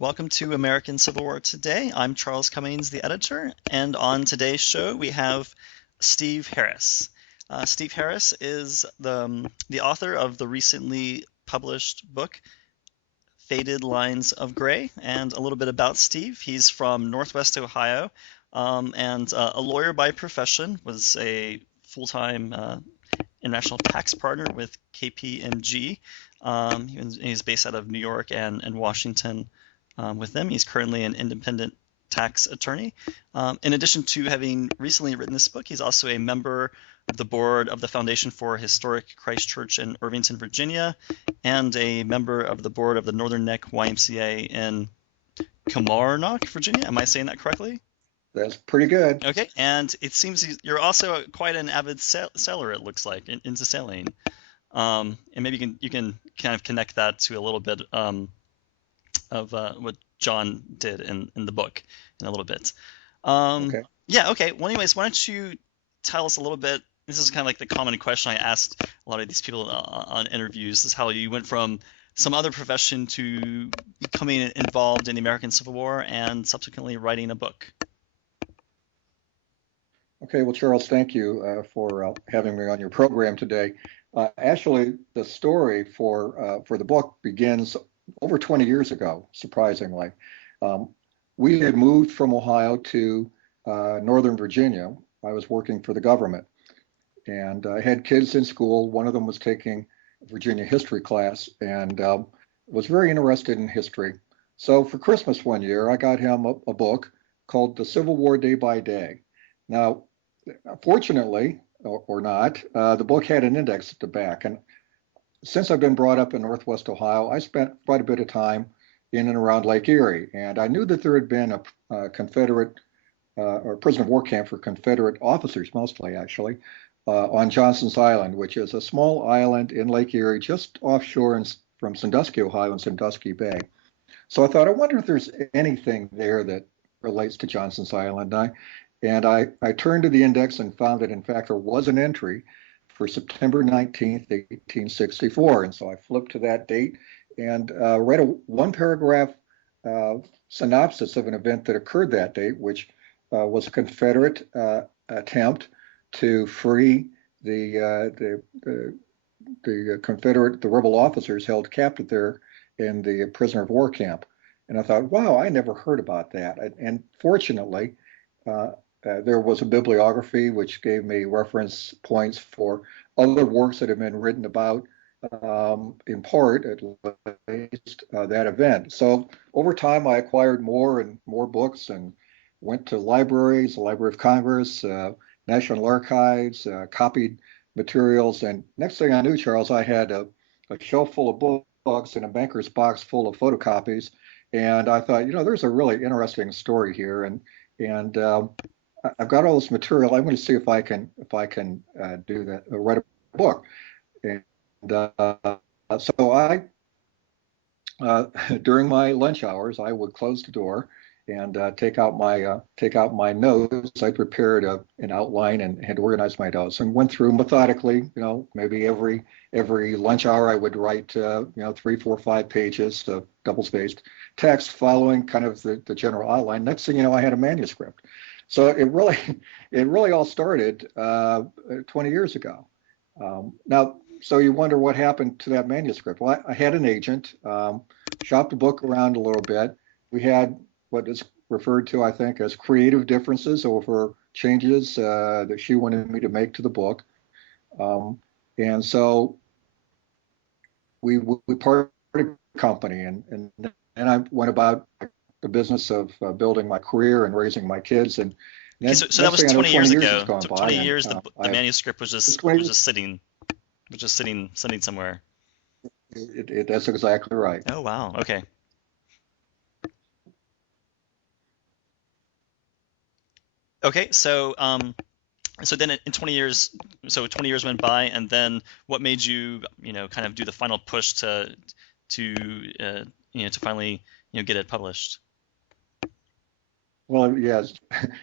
Welcome to American Civil War Today. I'm Charles Cummings, the editor, and on today's show we have Steve Harris. Steve Harris is the author of the recently published book Faded Lines of Gray, and a little bit about Steve. He's from Northwest Ohio, and a lawyer by profession, was a full-time international tax partner with KPMG. He's based out of New York and Washington with them. He's currently an independent tax attorney. In addition to having recently written this book, he's also a member of the board of the Foundation for Historic Christ Church in Irvington, Virginia, and a member of the board of the Northern Neck YMCA in Kilmarnock, Virginia. Am I saying that correctly? That's pretty good. Okay, and it seems you're also quite an avid sailor, it looks like, into sailing. And maybe you can kind of connect that to a little bit of what John did in the book in a little bit. Okay. Yeah, okay. Well, anyways, why don't you tell us a little bit? This is kind of like the common question I asked a lot of these people on interviews, is how you went from some other profession to becoming involved in the American Civil War and subsequently writing a book. Okay. Well, Charles, thank you for having me on your program today. Actually, the story for the book begins over 20 years ago, surprisingly. We had moved from Ohio to Northern Virginia. I was working for the government, and I had kids in school. One of them was taking a Virginia history class and was very interested in history. So for Christmas one year, I got him a book called The Civil War Day by Day. Now, fortunately, or not, the book had an index at the back. And since I've been brought up in Northwest Ohio, I spent quite a bit of time in and around Lake Erie. And I knew that there had been a Confederate or prisoner of war camp for Confederate officers, mostly actually, on Johnson's Island, which is a small island in Lake Erie, just offshore from Sandusky, Ohio, and Sandusky Bay. So I thought, I wonder if there's anything there that relates to Johnson's Island. I turned to the index and found that, in fact, there was an entry for September 19th, 1864. And so I flipped to that date and read a one-paragraph synopsis of an event that occurred that date, which was a Confederate attempt to free the Confederate, the rebel officers held captive there in the prisoner of war camp. And I thought, wow, I never heard about that. And fortunately, there was a bibliography which gave me reference points for other works that have been written about, in part at least, that event. So over time, I acquired more and more books and went to libraries, the Library of Congress, National Archives, copied materials. And next thing I knew, Charles, I had a shelf full of books and a banker's box full of photocopies. And I thought, there's a really interesting story here. And I've got all this material. I'm going to see if I can do that, write a book. And so I, during my lunch hours, I would close the door and take out my notes. I prepared an outline and had organized my notes and went through methodically. Maybe every lunch hour I would write 3, 4, 5 pages of double-spaced text following kind of the general outline. Next thing you know, I had a manuscript. So it really all started 20 years ago. Now, so you wonder what happened to that manuscript. Well, I had an agent, shopped the book around a little bit. We had what is referred to, I think, as creative differences over changes that she wanted me to make to the book. And so we parted company, and I went about the business of building my career and raising my kids. And okay, so that was 20 years ago. 20 years, the manuscript was just sitting somewhere. That's exactly right. Oh wow. Okay. Okay. So so then in 20 years, so 20 years went by, and then what made you kind of do the final push to finally get it published? Well, yes,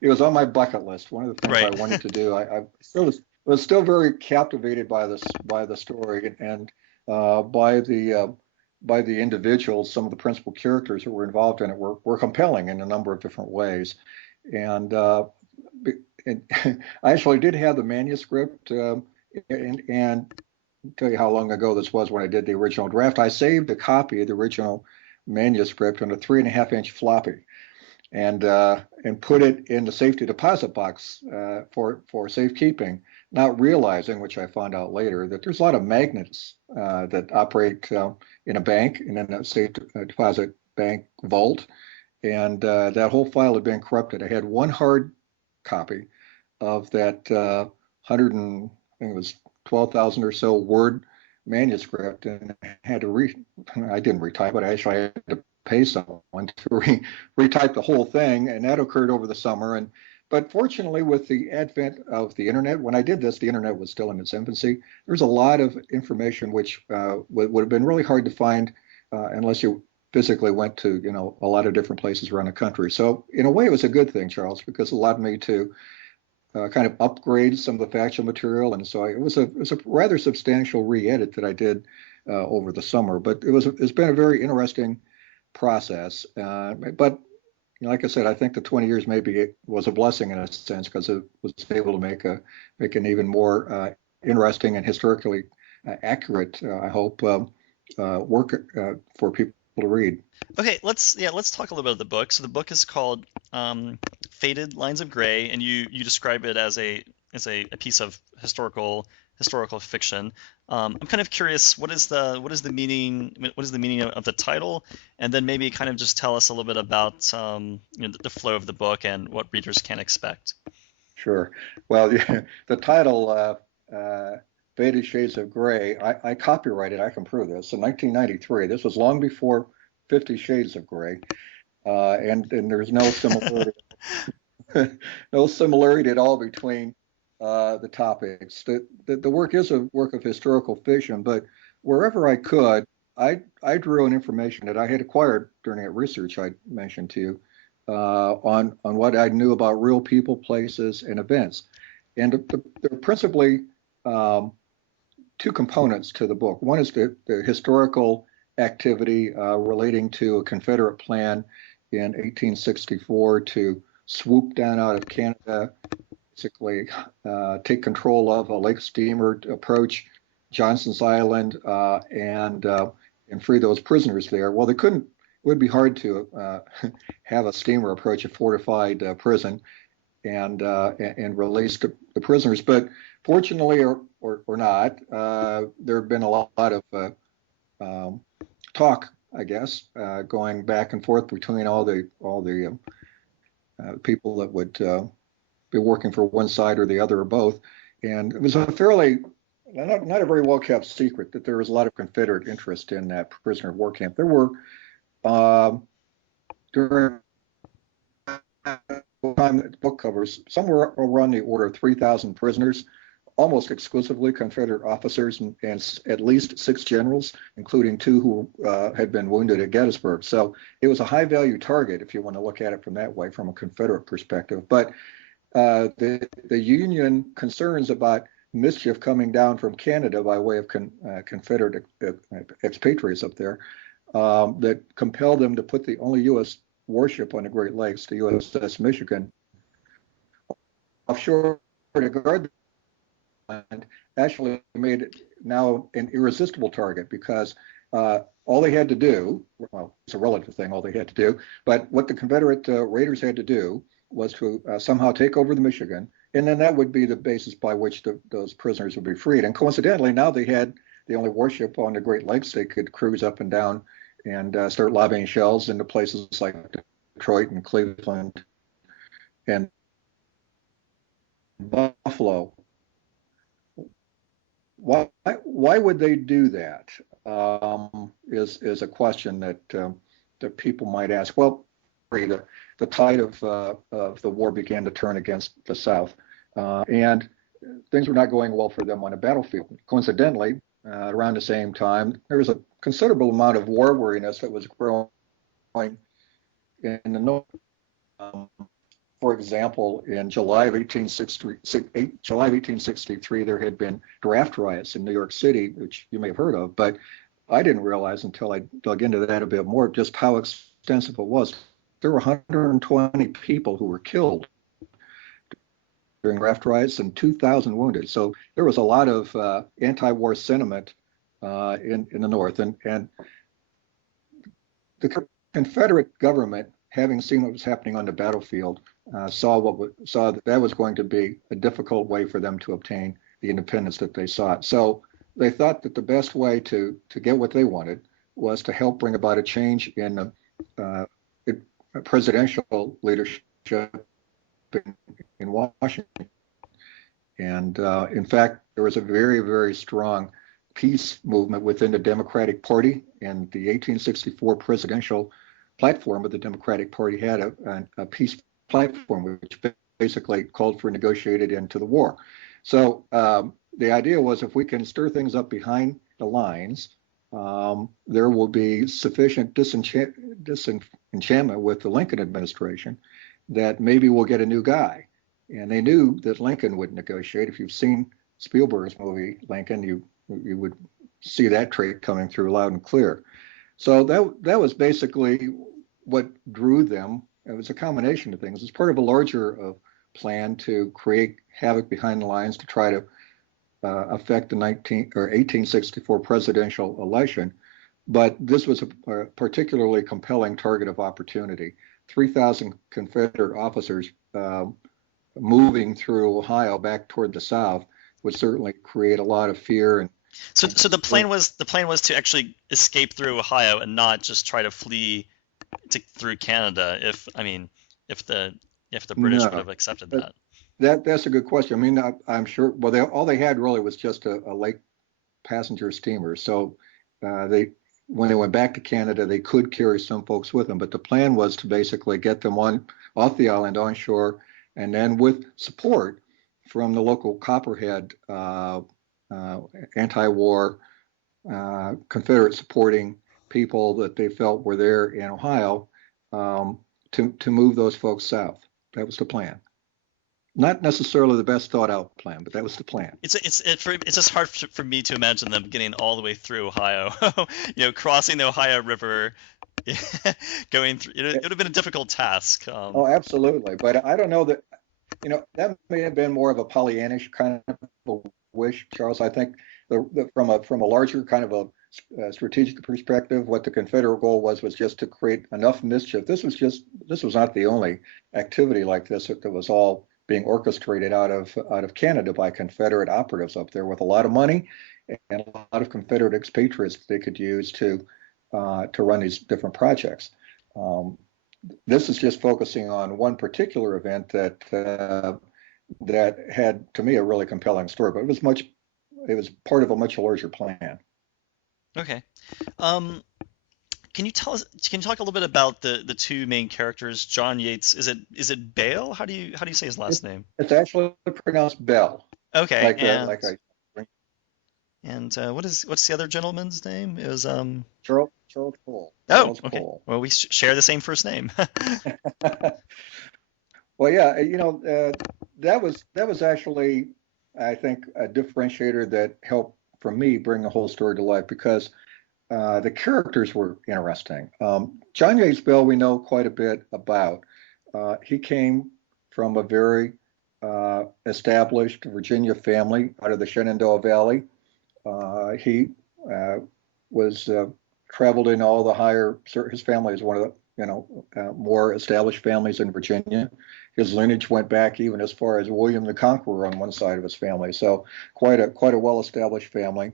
it was on my bucket list. One of the things Right. I wanted to do. I was still very captivated by the story and by by the individuals, some of the principal characters that were involved in it were compelling in a number of different ways. And, and I actually did have the manuscript, and tell you how long ago this was when I did the original draft. I saved a copy of the original manuscript on a 3.5-inch floppy, and put it in the safety deposit box for safekeeping, not realizing, which I found out later, that there's a lot of magnets that operate in a bank and in a safe deposit bank vault, and that whole file had been corrupted. I had one hard copy of that 100 and I think it was 12,000 or so word manuscript, and I had to I didn't retype it. I actually had to pay someone to retype the whole thing, and that occurred over the summer. But fortunately, with the advent of the internet, when I did this, the internet was still in its infancy. There's a lot of information which would have been really hard to find unless you physically went to a lot of different places around the country. So in a way, it was a good thing, Charles, because it allowed me to kind of upgrade some of the factual material, and so it was a rather substantial re-edit that I did over the summer. But it's been a very interesting process. But like I said, I think the 20 years maybe it was a blessing in a sense, because it was able to make an even more interesting and historically accurate, I hope, work for people to read. Okay, let's talk a little bit of the book. So the book is called Faded Lines of Gray, and you describe it as a piece of historical fiction. I'm kind of curious, what is the meaning of the title, and then maybe kind of just tell us a little bit about the flow of the book and what readers can expect. Sure. Well, the title, Faded Shades of Gray, I copyrighted, I can prove this, in 1993. This was long before 50 Shades of Gray, and there's no similarity, no similarity at all between the topics. The work is a work of historical fiction, but wherever I could, I drew on information that I had acquired during that research I mentioned to you on what I knew about real people, places, and events. And there are principally two components to the book. One is the historical activity relating to a Confederate plan in 1864 to swoop down out of Canada, basically take control of a lake steamer, approach Johnson's Island, and free those prisoners there. Well, they couldn't. It would be hard to have a steamer approach a fortified prison and release the prisoners. But fortunately, or not, there had been a lot of talk, I guess, going back and forth between all the people that would be working for one side or the other or both. And it was a fairly not a very well kept secret that there was a lot of Confederate interest in that prisoner of war camp. There were during the time that the book covers, somewhere around the order of 3,000 prisoners, almost exclusively Confederate officers, and at least 6 generals, including 2 who had been wounded at Gettysburg. So it was a high value target, if you want to look at it from that way, from a Confederate perspective. But the Union concerns about mischief coming down from Canada by way of Confederate expatriates up there that compelled them to put the only U.S. warship on the Great Lakes, the USS Michigan, offshore to guard the land, actually made it now an irresistible target, because all they had to do, well, it's a relative thing, all they had to do, but what the Confederate raiders had to do was to somehow take over the Michigan, and then that would be the basis by which those prisoners would be freed. And coincidentally, now they had the only warship on the Great Lakes they could cruise up and down and start lobbing shells into places like Detroit and Cleveland and Buffalo. Why would they do that? Is a question that people might ask. Well, the tide of the war began to turn against the South, and things were not going well for them on a battlefield. Coincidentally, around the same time, there was a considerable amount of war weariness that was growing in the North. For example, in July of 1863, there had been draft riots in New York City, which you may have heard of, but I didn't realize until I dug into that a bit more just how extensive it was. There were 120 people who were killed during raft riots and 2,000 wounded. So there was a lot of anti-war sentiment in the North, and the Confederate government, having seen what was happening on the battlefield, saw that was going to be a difficult way for them to obtain the independence that they sought. So they thought that the best way to get what they wanted was to help bring about a change in presidential leadership in Washington. And in fact, there was a very, very strong peace movement within the Democratic Party, and the 1864 presidential platform of the Democratic Party had a peace platform which basically called for a negotiated end to the war. So the idea was, if we can stir things up behind the lines, there will be sufficient disenchantment with the Lincoln administration that maybe we'll get a new guy. And they knew that Lincoln would negotiate. If you've seen Spielberg's movie Lincoln, you would see that trait coming through loud and clear. So that was basically what drew them. It was a combination of things. It's part of a larger plan to create havoc behind the lines to try to affect the 1864 presidential election. But this was a particularly compelling target of opportunity. 3,000 Confederate officers moving through Ohio back toward the South would certainly create a lot of fear. And so the plan was to actually escape through Ohio and not just try to flee through Canada. If the British would have accepted that. That's a good question. I mean, I'm sure. Well, all they had really was just a lake passenger steamer. So when they went back to Canada, they could carry some folks with them. But the plan was to basically get them off the island on shore, and then with support from the local Copperhead anti-war Confederate supporting people that they felt were there in Ohio, to move those folks south. That was the plan. Not necessarily the best thought out plan, but that was the plan. It's just hard for me to imagine them getting all the way through Ohio, crossing the Ohio River, going through. It would have been a difficult task. Oh, absolutely. But I don't know that, that may have been more of a Pollyannish kind of a wish, Charles. I think from a larger kind of a strategic perspective, what the Confederate goal was just to create enough mischief. This was not the only activity like this that was all being orchestrated out of Canada by Confederate operatives up there with a lot of money and a lot of Confederate expatriates that they could use to run these different projects. This is just focusing on one particular event that had, to me, a really compelling story, but it was part of a much larger plan. Okay. Can you talk a little bit about the two main characters, John Yates? Is it Bale? How do you say his last name? It's actually pronounced Bell. Okay. And what's the other gentleman's name? It was Charles Cole. Oh, Charles okay. Cole. Well, we share the same first name. Well, yeah, that was actually, I think, a differentiator that helped for me bring the whole story to life, because the characters were interesting. John Yates Bell, we know quite a bit about. He came from a very established Virginia family out of the Shenandoah Valley. He was traveled in all the higher. His family is one of the more established families in Virginia. His lineage went back even as far as William the Conqueror on one side of his family. So quite a well-established family.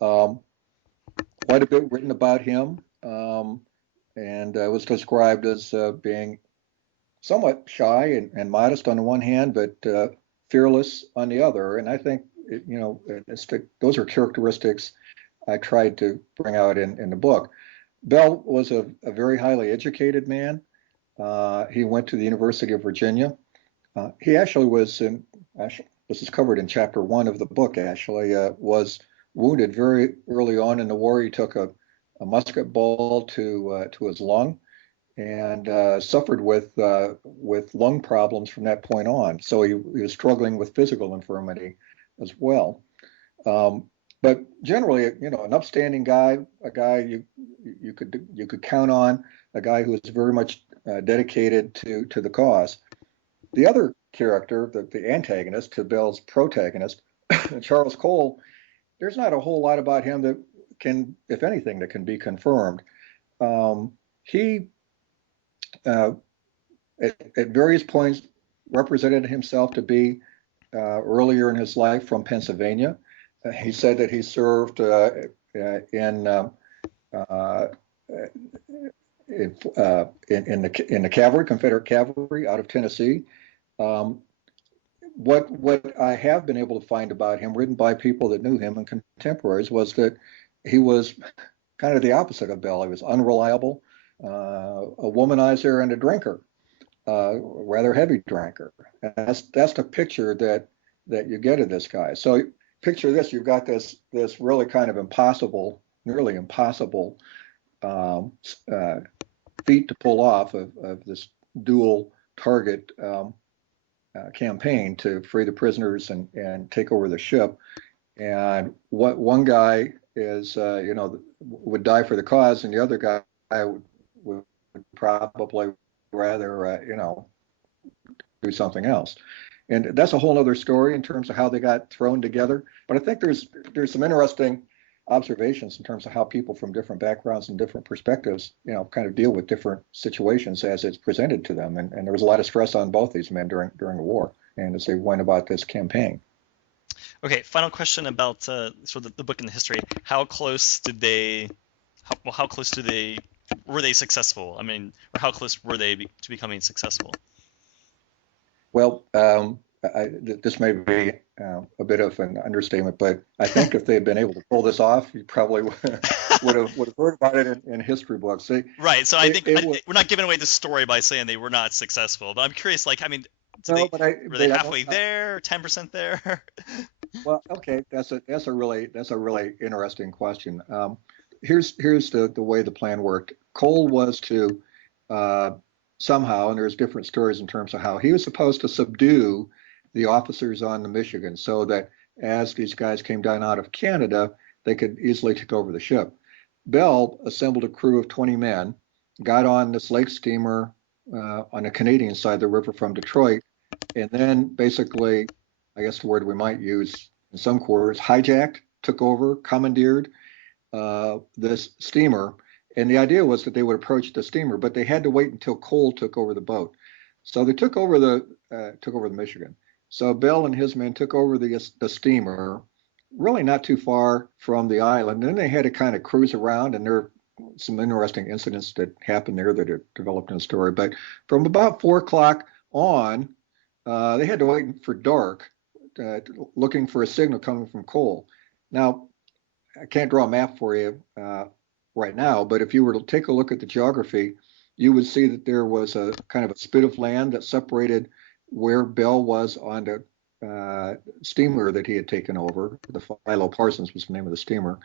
Quite a bit written about him, and was described as being somewhat shy and modest on the one hand, but fearless on the other. And I think those are characteristics I tried to bring out in the book. Bell was a very highly educated man. He went to the University of Virginia. He actually this is covered in chapter 1 of the book, was wounded very early on in the war. He took a musket ball to his lung and suffered with lung problems from that point on. So he was struggling with physical infirmity as well. But generally, an upstanding guy, a guy you could count on, a guy who was very much dedicated to the cause. The other character, the antagonist to Bell's protagonist, Charles Cole, there's not a whole lot about him that can, if anything, that can be confirmed. He, at various points, represented himself to be earlier in his life from Pennsylvania. He said that he served in in the cavalry, Confederate cavalry, out of Tennessee. Um, what I have been able to find about him, written by people that knew him and contemporaries, was that he was kind of the opposite of Bell. He was unreliable, a womanizer, and a drinker, rather heavy drinker. And that's the picture that you get of this guy. So picture this: you've got this really kind of impossible, nearly impossible um, uh, feat to pull off of this dual target campaign to free the prisoners and take over the ship. And what one guy is, would die for the cause, and the other guy would probably rather, do something else. And that's a whole other story in terms of how they got thrown together. But I think there's some interesting observations in terms of how people from different backgrounds and different perspectives, kind of deal with different situations as it's presented to them. And there was a lot of stress on both these men during the war and as they went about this campaign. Okay, final question about sort of the book and the history. How close did they, how close do they, were they successful? I mean, or how close were they to becoming successful? Well, this may be a bit of an understatement, but I think if they had been able to pull this off, you probably would have heard about it in history books. Right. So I think It was we're not giving away the story by saying they were not successful, but I'm curious, like, I mean, no, but were they I halfway don't. there, 10% there? Well, okay, that's a really interesting question. Here's the way the plan worked. Cole was to uh, somehow, and there's different stories in terms of how he was supposed to subdue the officers on the Michigan, so that as these guys came down out of Canada, they could easily take over the ship. Bell assembled a crew of 20 men, got on this lake steamer on the Canadian side of the river from Detroit, and then basically, I guess the word we might use in some quarters, hijacked, took over, commandeered this steamer. And the idea was that they would approach the steamer, but they had to wait until Cole took over the boat. So they took over the Michigan. So Bell and his men took over the steamer, really not too far from the island. And then they had to kind of cruise around, and there are some interesting incidents that happened there that are developed in the story. But from about 4 o'clock on, they had to wait for dark, looking for a signal coming from Cole. Now, I can't draw a map for you right now, but if you were to take a look at the geography, you would see that there was a kind of a spit of land that separated where Bell was on the steamer that he had taken over. The Philo Parsons was the name of the steamer,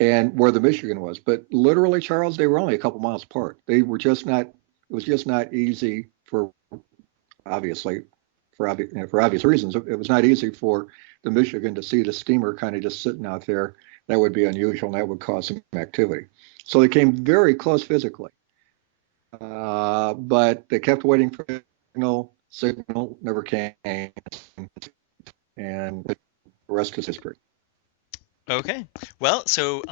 and where the Michigan was. But literally, Charles, they were only a couple miles apart. They were just not. It was just not easy for obviously for obvious reasons. It was not easy for the Michigan to see the steamer kind of just sitting out there. That would be unusual, and that would cause some activity. So they came very close physically, but they kept waiting for signal. Signal never came, and the rest is history. Okay. Well, so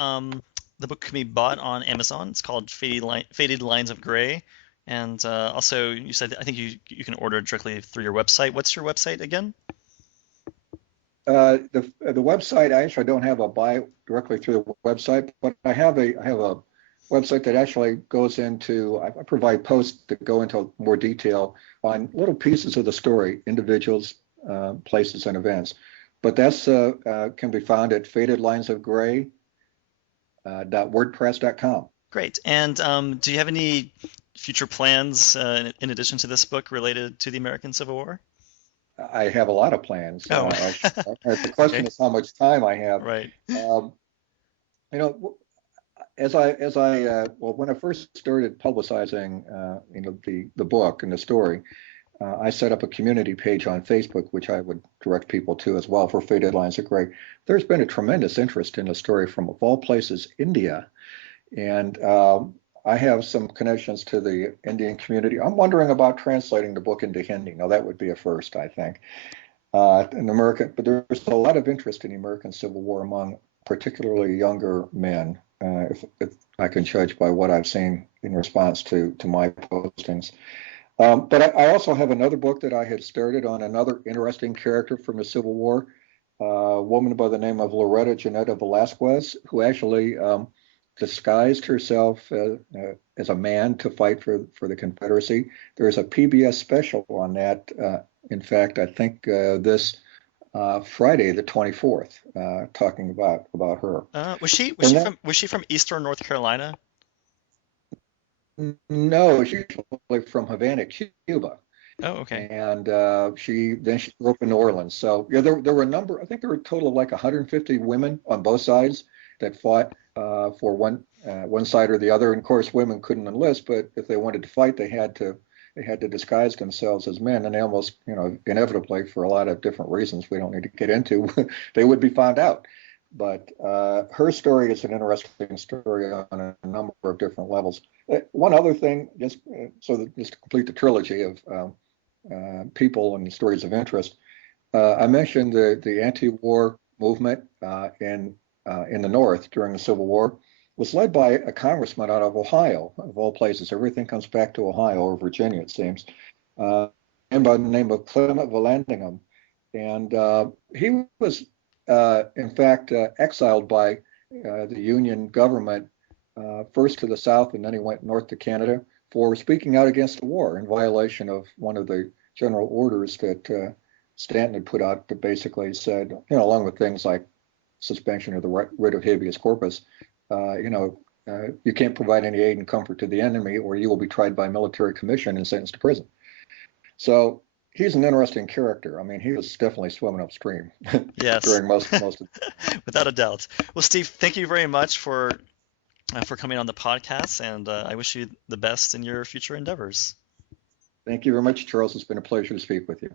the book can be bought on Amazon. It's called Faded Lines of Gray. And also, you said I think you can order it directly through your website. What's your website again? The website, I actually don't have a buy directly through the website, but I have a website that actually goes into, I provide posts that go into more detail on little pieces of the story, individuals, places, and events. But that's can be found at fadedlinesofgray.wordpress.com. Great. And do you have any future plans in addition to this book related to the American Civil War? I have a lot of plans. Oh, The question okay. is how much time I have. Right. Um, you know, well, when I first started publicizing, the book and the story, I set up a community page on Facebook, which I would direct people to as well for Faded Lines of Gray. There's been a tremendous interest in the story from, of all places, India. And I have some connections to the Indian community. I'm wondering about translating the book into Hindi. Now, that would be a first, I think. In America, but there's a lot of interest in the American Civil War among particularly younger men, if I can judge by what I've seen in response to my postings. But I also have another book that I had started on another interesting character from the Civil War, a woman by the name of Loretta Janetta Velasquez, who actually disguised herself as a man to fight for the Confederacy. There's a PBS special on that. In fact, I think this Friday, the 24th, talking about her. Was she And then, was she from Eastern North Carolina? no, she's actually from Havana, Cuba. Oh, okay. And she grew up in New Orleans. So yeah, there were a number. I think there were a total of like 150 women on both sides that fought for one side or the other. And of course, women couldn't enlist, but if they wanted to fight, they had to disguise themselves as men, and they almost, inevitably, for a lot of different reasons we don't need to get into, they would be found out. But her story is an interesting story on a number of different levels. One other thing, just just to complete the trilogy of people and stories of interest, I mentioned the anti-war movement in the North during the Civil War was led by a congressman out of Ohio, of all places. Everything comes back to Ohio or Virginia, it seems, and by the name of Clement Vallandigham. And he was, in fact, exiled by the Union government, first to the South, and then he went north to Canada for speaking out against the war in violation of one of the general orders that Stanton had put out that basically said, along with things like suspension of the writ of habeas corpus, you can't provide any aid and comfort to the enemy, or you will be tried by military commission and sentenced to prison. So he's an interesting character. I mean, he was definitely swimming upstream Yes, during most of. without a doubt. Well, Steve, thank you very much for coming on the podcast, and I wish you the best in your future endeavors. Thank you very much, Charles. It's been a pleasure to speak with you.